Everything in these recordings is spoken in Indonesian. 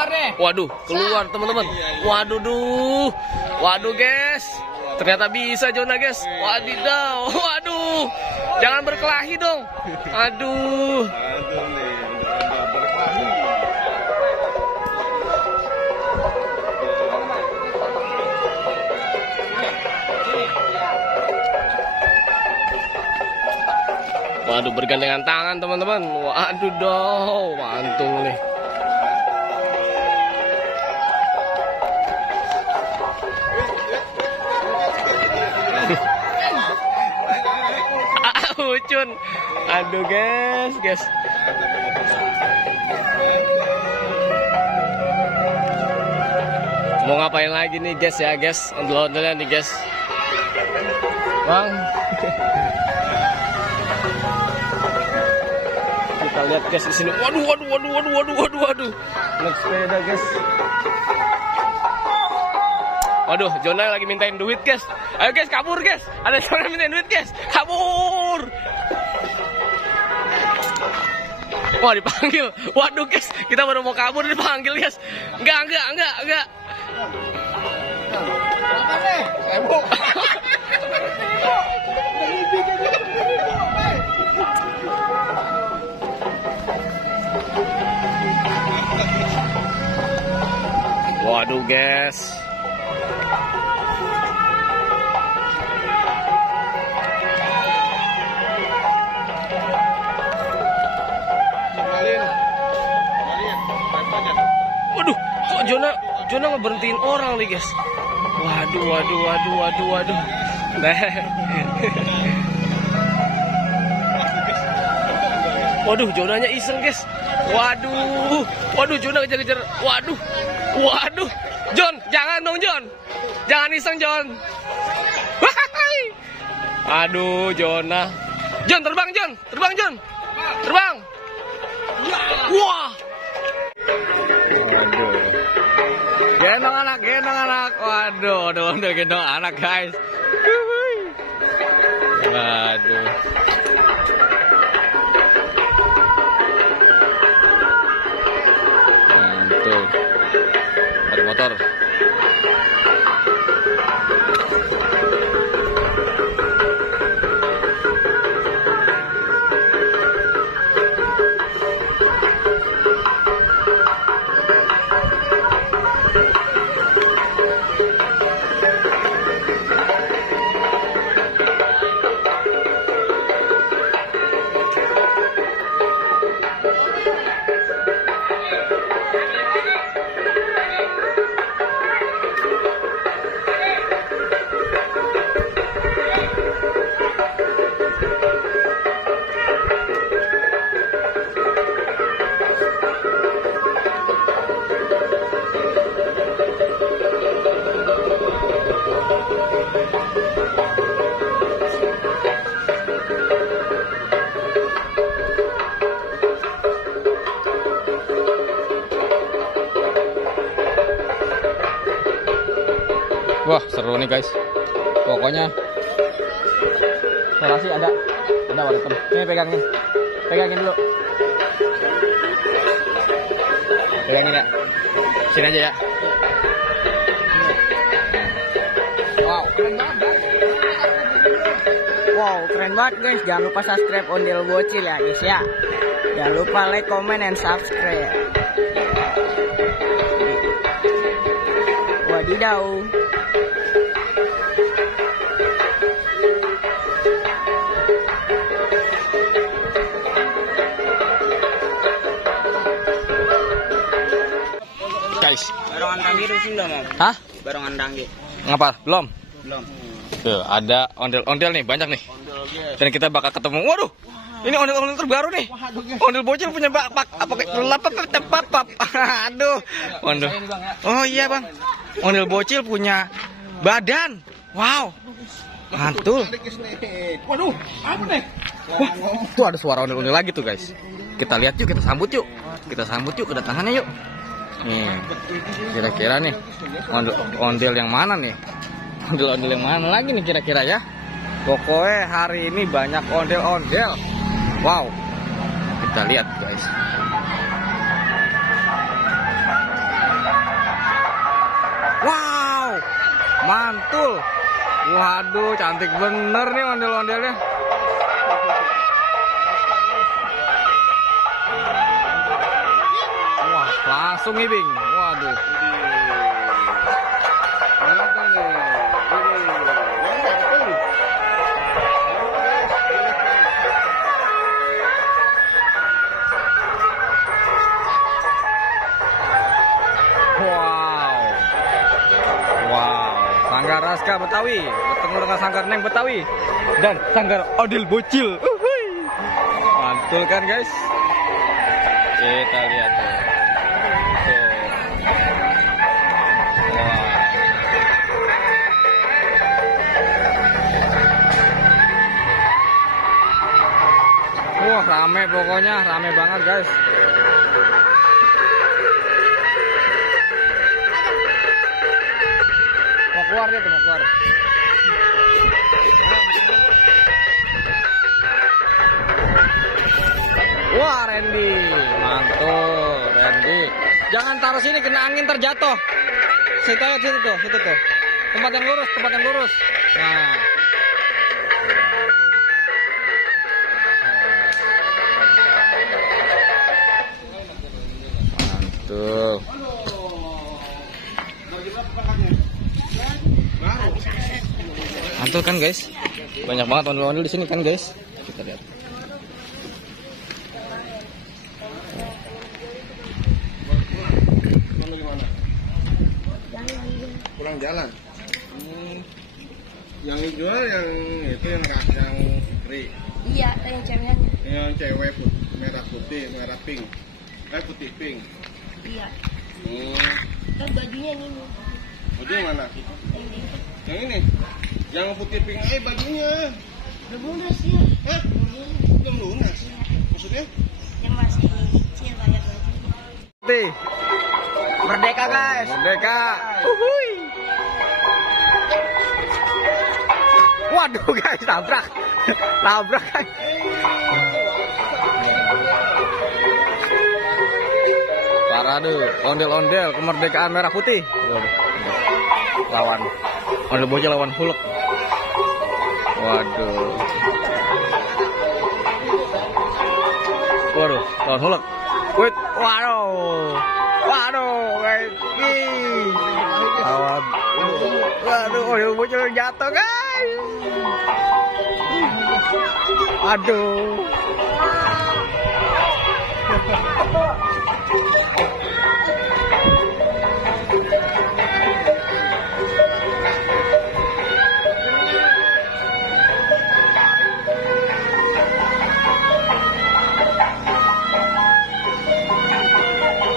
keluar deh. Waduh, keluar teman-teman. Waduh guys. Ternyata bisa Jonah guys. Wadidaw. Waduh. Jangan berkelahi dong. Aduh. Waduh, bergandengan tangan teman-teman. Waduh doh, mantul nih. Ucun. Aduh guys. Mau ngapain lagi nih guys ya guys? Ondel-ondelnya nih guys. Bang. Kita lihat guys di sini. Waduh. Naik sepeda guys. Waduh, Jonah lagi mintain duit guys. Ayo guys, kabur guys. Ada Jonah mintain duit guys. Kabur. Wah, dipanggil. Waduh guys, kita baru mau kabur dipanggil guys. Enggak. Apa nih? Sibuk. Waduh guys. Waduh, kok Jonah ngeberhentiin orang nih guys. Waduh. Waduh, Jonahnya iseng guys. Waduh, Jonah kejar-kejar. Waduh, Jon, jangan dong Jon. Jangan iseng Jon. Aduh, Jonah. Jon, terbang Jon. Terbang. Wah. Waduh. Gendong anak. Waduh, udah gendong anak guys. Waduh. Mantul. Ada motor. Wah, seru nih guys. Pokoknya relasi ada waduh tem. Ini pegangin dulu. Pegangin ya. Sini aja ya. Wow, keren banget guys. Jangan lupa subscribe Ondel Bocil ya guys ya. Jangan lupa like, comment, and subscribe. Wadidaw. Guys. Barongan tanggi di sini belum? Hah? Barongan tanggi. Ngapa? Belum. Belum. Tuh, ada ondel-ondel nih, banyak nih. Dan kita bakal ketemu. Waduh. Ini ondel-ondel terbaru nih. Ondel Bocil punya Aduh. Ondel. Oh iya, Bang. Ondel Bocil punya badan. Wow. Mantul. Waduh, apa nih? Wah, tuh ada suara ondel-ondel lagi tuh, guys. Kita lihat yuk, kita sambut yuk. Kedatangannya yuk. Nih, kira-kira nih ondel yang mana nih? Ondel-ondel yang mana lagi nih kira-kira ya? Pokoknya hari ini banyak ondel-ondel. Wow, kita lihat guys. mantul. Waduh, cantik bener nih ondel-ondelnya. Wah, langsung ngibing. Waduh. Sanggar Raska Betawi bertemu dengan Sanggar Neng Betawi dan Sanggar Odil Bocil. Mantul kan guys? Kita lihat tuh. Wah, rame pokoknya, rame banget guys. Keluar dia tuh, mau keluar. Wah, Randy, mantul, Randy. Jangan taruh sini, kena angin terjatuh. Situ aja, situ tuh. Tempat yang lurus, Nah. Mantul. Mantul kan guys, banyak banget ondel-ondel di sini kan guys. Kita lihat. Pulang jalan. Yang dijual yang itu yang Fikri. Iya, yang ceweknya. Yang cewek merah putih, merah pink. Putih pink. Iya. Kan bajunya ini. Baju yang mana? Yang ini. Yang putih pink bajunya. Belum lunas ya. Hah? Belum lunas. Maksudnya? Yang masih kecil banyak bajunya. Merdeka guys. Merdeka. Waduh guys, tabrak kan. Parade ondel-ondel kemerdekaan merah putih. Waduh. Lawan ondel bocil lawan Hulk. Waduh. Lawan Hulk. Wait, waduh, guys. Waduh, ondel bocil jatuh guys. Aduh.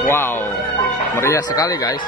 Wow, meriah sekali guys.